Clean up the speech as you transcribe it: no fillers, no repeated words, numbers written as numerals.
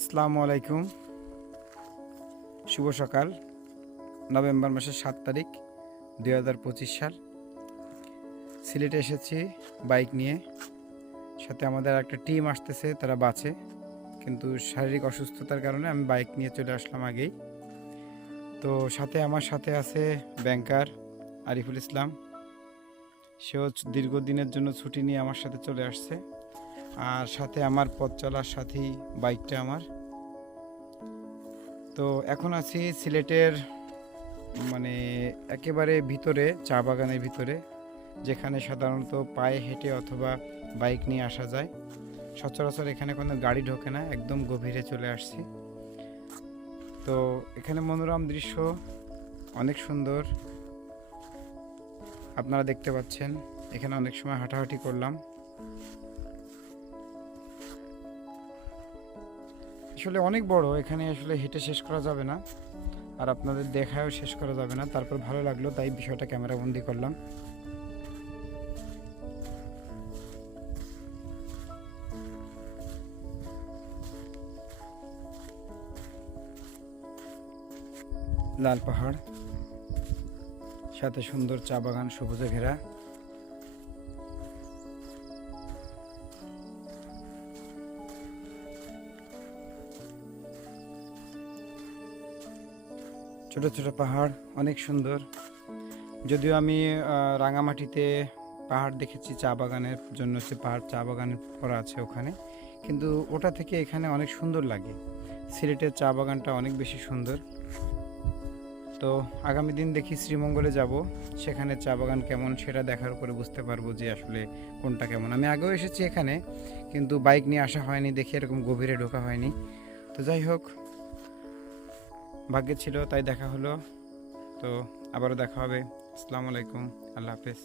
আসসালামু আলাইকুম। শুভ সকাল। নভেম্বর মাসের 7 তারিখ 2025 সাল। সিলেটে এসেছি বাইক নিয়ে। সাথে আমাদের একটা টিম আসতেছে, তারা বাসে, কিন্তু শারীরিক অসুস্থতার কারণে আমি বাইক নিয়ে চলে আসলাম আগেই। তো আমার সাথে আছে ব্যাংকার আরিফুল ইসলাম। সেও দীর্ঘদিনের জন্য ছুটি নিয়ে আমার সাথে চলে আসছে। আর সাথে আমার পথ চলার সাথী বাইকটা আমার। তো এখন আছি সিলেটের একেবারে ভিতরে, চা বাগানের ভিতরে, যেখানে সাধারণত পায়ে হেঁটে অথবা বাইক নিয়ে আসা যায়। সচরাচর এখানে কোনো গাড়ি ঢোকে না, একদম গভীরে চলে আসছি। তো এখানে মনোরম দৃশ্য, অনেক সুন্দর, আপনারা দেখতে পাচ্ছেন। এখানে অনেক সময় হাঁটাহাঁটি করলাম। আসলে অনেক বড়, এখানে আসলে হেঁটে শেষ করা যাবে না, আর আপনাদের দেখায়ও শেষ করা যাবে না। তারপর ভালো লাগলো তাই বিষয়টা ক্যামেরা বন্দি করলাম। লাল পাহাড়, সাথে সুন্দর চা বাগান, সবুজে ঘেরা। ছোট ছোট পাহাড়, অনেক সুন্দর। যদিও আমি রাঙামাটিতে পাহাড় দেখেছি চা বাগানের জন্য, হচ্ছে পাহাড় চা বাগান করা আছে ওখানে, কিন্তু ওটা থেকে এখানে অনেক সুন্দর লাগে। সিলেটের চা বাগানটা অনেক বেশি সুন্দর। তো আগামী দিন দেখি শ্রীমঙ্গলে যাব, সেখানে চা বাগান কেমন সেটা দেখার পরে বুঝতে পারবো যে আসলে কোনটা কেমন। আমি আগেও এসেছি এখানে, কিন্তু বাইক নিয়ে আসা হয়নি দেখে এরকম গভীরে ঢোকা হয়নি। তো যাই হোক, ভাগ্যে ছিল তাই দেখা হলো। তো আবারও দেখা হবে। আসসালামু আলাইকুম, আল্লাহ হাফেজ।